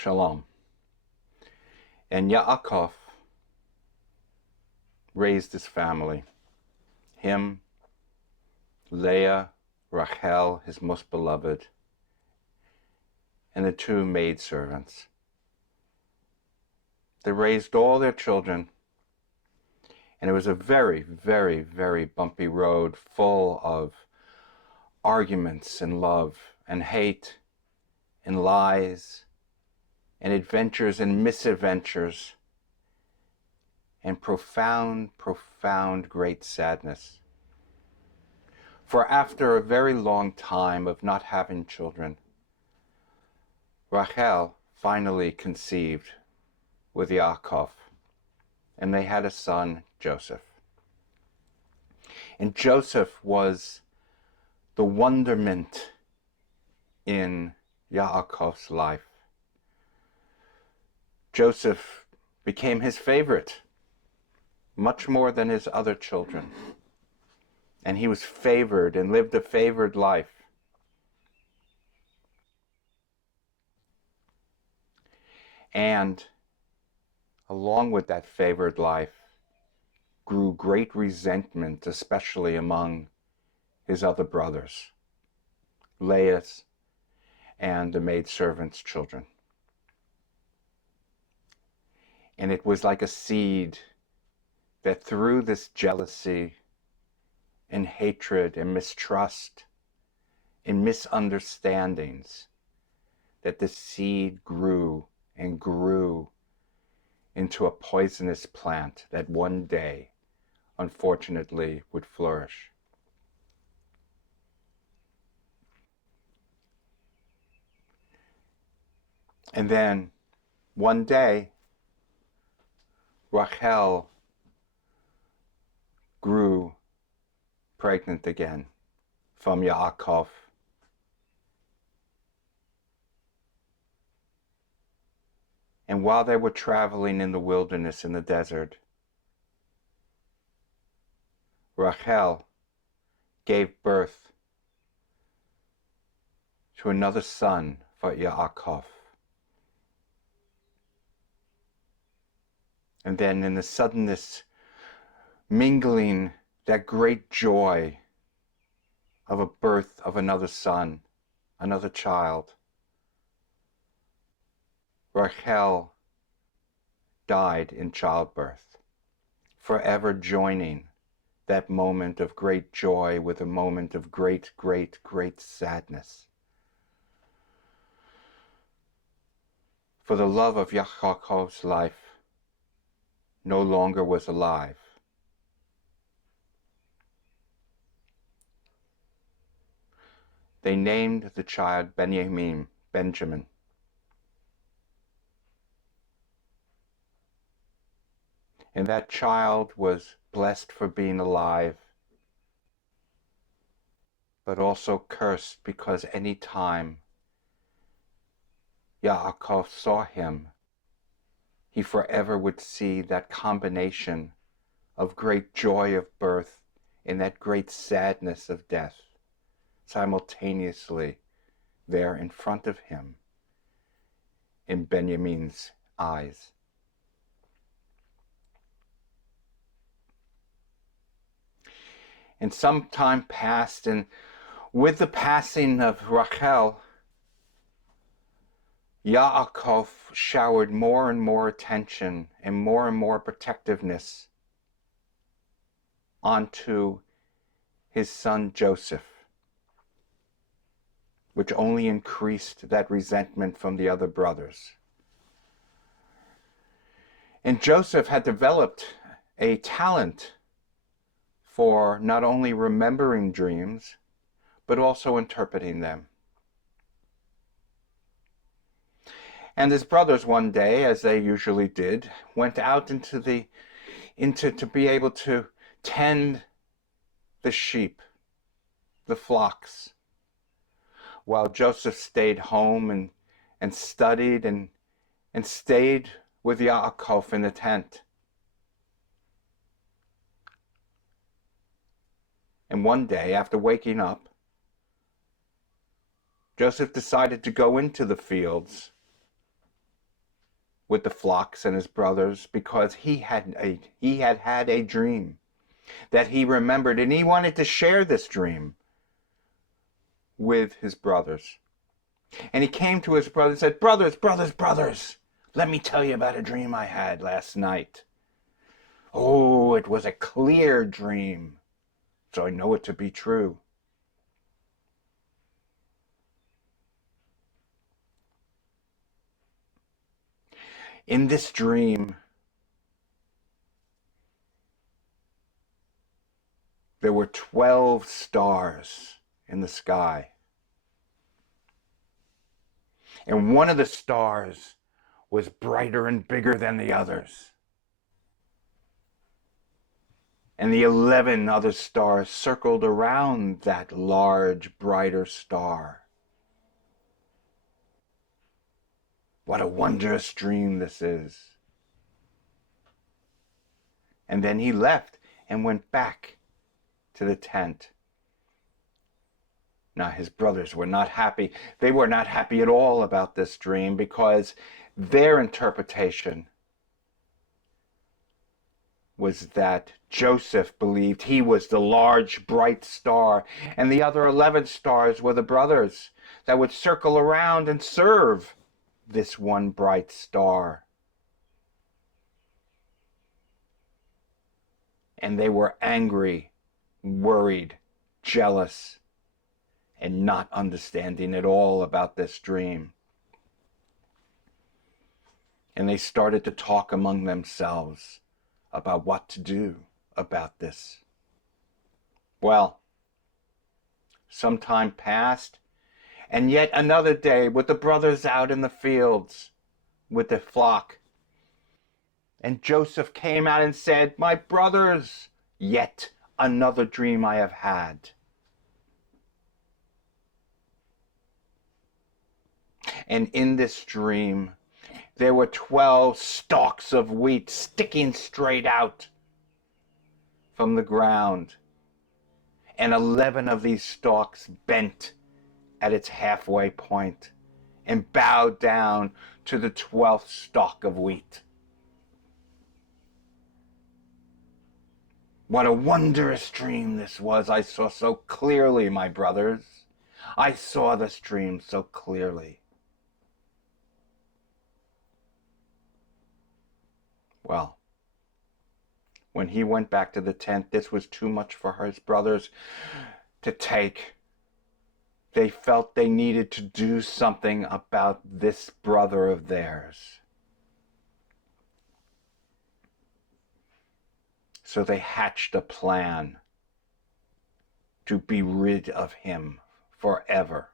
Shalom. And Yaakov raised his family. Him, Leah, Rachel, his most beloved, and the two maidservants. They raised all their children, and it was a very, very, very bumpy road full of arguments and love and hate and lies and adventures and misadventures and profound, profound great sadness. For after a very long time of not having children, Rachel finally conceived with Yaakov, and they had a son, Joseph. And Joseph was the wonderment in Yaakov's life. Joseph became his favorite, much more than his other children. And he was favored and lived a favored life. And along with that favored life grew great resentment, especially among his other brothers, Leah's and the maidservants' children. And it was like a seed that through this jealousy and hatred and mistrust and misunderstandings, that the seed grew and grew into a poisonous plant that one day, unfortunately, would flourish. And then, one day, Rachel grew pregnant again from Yaakov. And while they were traveling in the wilderness, in the desert, Rachel gave birth to another son for Yaakov. And then in the suddenness, mingling that great joy of a birth of another son, another child, Rachel died in childbirth, forever joining that moment of great joy with a moment of great, great, great sadness. For the love of Yaakov's life no longer was alive. They named the child Benjamin. And that child was blessed for being alive, but also cursed because any time Yaakov saw him, he forever would see that combination of great joy of birth and that great sadness of death simultaneously there in front of him in Benjamin's eyes. And some time passed, and with the passing of Rachel, Yaakov showered more and more attention and more protectiveness onto his son Joseph, which only increased that resentment from the other brothers. And Joseph had developed a talent for not only remembering dreams, but also interpreting them. And his brothers one day, as they usually did, went out to be able to tend the sheep, the flocks, while Joseph stayed home and studied and stayed with Yaakov in the tent. And one day, after waking up, Joseph decided to go into the fields with the flocks and his brothers because he had had a dream that he remembered, and he wanted to share this dream with his brothers. And he came to his brothers and said, "Brothers, brothers, brothers, let me tell you about a dream I had last night. Oh, it was a clear dream, so I know it to be true." In this dream, there were 12 stars in the sky. And one of the stars was brighter and bigger than the others. And the 11 other stars circled around that large, brighter star. What a wondrous dream this is. And then he left and went back to the tent. Now his brothers were not happy. They were not happy at all about this dream because their interpretation was that Joseph believed he was the large, bright star, and the other 11 stars were the brothers that would circle around and serve this one bright star. And they were angry, worried, jealous, and not understanding at all about this dream. And they started to talk among themselves about what to do about this. Well, some time passed, and yet another day with the brothers out in the fields with the flock. And Joseph came out and said, "My brothers, yet another dream I have had. And in this dream, there were 12 stalks of wheat sticking straight out from the ground. And 11 of these stalks bent at its halfway point and bowed down to the 12th stalk of wheat." What a wondrous dream this was. I saw so clearly, my brothers. I saw this dream so clearly. Well, when he went back to the tent, this was too much for his brothers to take. They felt they needed to do something about this brother of theirs. So they hatched a plan to be rid of him forever.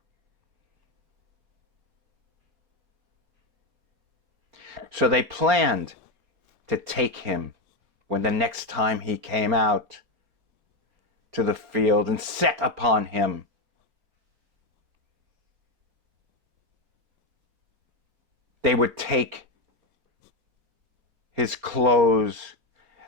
So they planned to take him when the next time he came out to the field and set upon him. They would take his clothes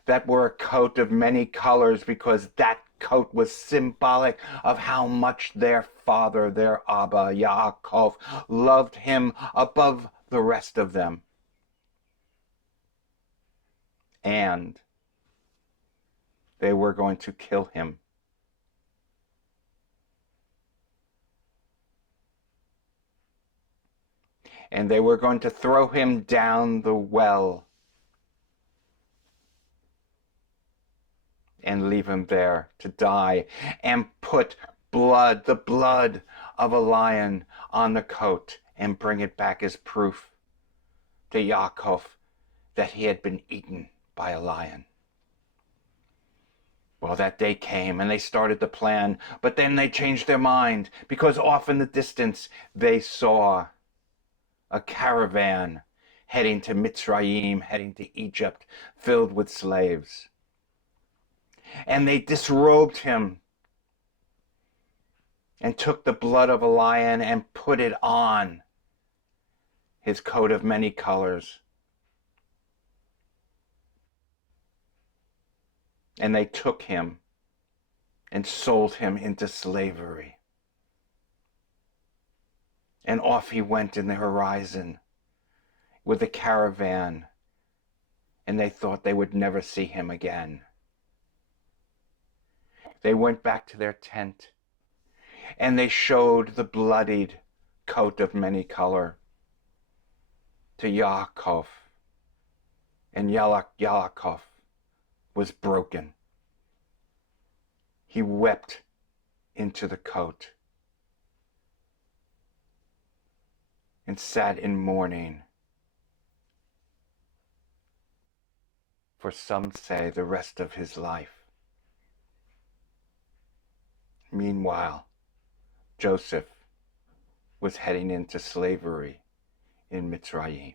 that were a coat of many colors, because that coat was symbolic of how much their father, their Abba, Yaakov, loved him above the rest of them. And they were going to kill him. And they were going to throw him down the well and leave him there to die, and put blood, the blood of a lion, on the coat and bring it back as proof to Yaakov that he had been eaten by a lion. Well, that day came and they started the plan, but then they changed their mind, because off in the distance they saw a caravan heading to Mitzrayim, heading to Egypt, filled with slaves. And they disrobed him and took the blood of a lion and put it on his coat of many colors. And they took him and sold him into slavery. And off he went in the horizon, with the caravan, and they thought they would never see him again. They went back to their tent, and they showed the bloodied coat of many color to Yaakov, and Yaakov was broken. He wept into the coat and sat in mourning for, some say, the rest of his life. Meanwhile, Joseph was heading into slavery in Mitzrayim.